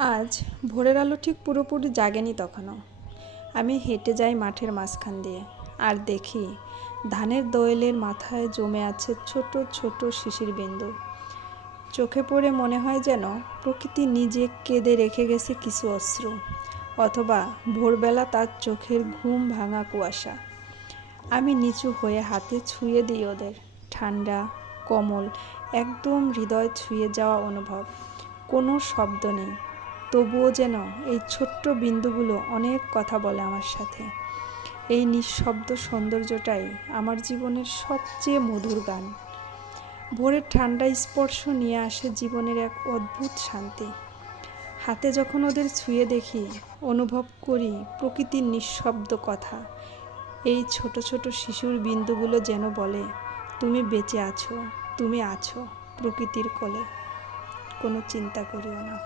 আজ ভোরের আলো ঠিক পুরোপুরি জাগেনি তখনও। আমি হেঁটে যাই মাঠের মাঝখান দিয়ে, আর দেখি ধানের দোয়েলের মাথায় জমে আছে ছোট ছোট শিশির বিন্দু। চোখে পড়ে মনে হয় যেন প্রকৃতি নিজে কেঁদে রেখে গেছে কিছু অশ্রু, অথবা ভোরবেলা তার চোখের ঘুম ভাঙা কুয়াশা। আমি নিচু হয়ে হাতে ছুঁয়ে দিই ওদের। ঠান্ডা, কোমল, একদম হৃদয় ছুঁয়ে যাওয়া অনুভব। কোনো শব্দ নেই, তবুও যেন এই ছোট্ট বিন্দুগুলো অনেক কথা বলে আমার সাথে। এই নিঃশব্দ সৌন্দর্যটাই আমার জীবনের সবচেয়ে মধুর গান। ভোরের ঠান্ডা স্পর্শ নিয়ে আসে জীবনের এক অদ্ভুত শান্তি। হাতে যখন ওদের ছুঁয়ে দেখি, অনুভব করি প্রকৃতির নিঃশব্দ কথা। এই ছোট ছোট শিশুর বিন্দুগুলো যেন বলে, তুমি বেঁচে আছো, তুমি আছো প্রকৃতির কোলে, কোনো চিন্তা করিও না।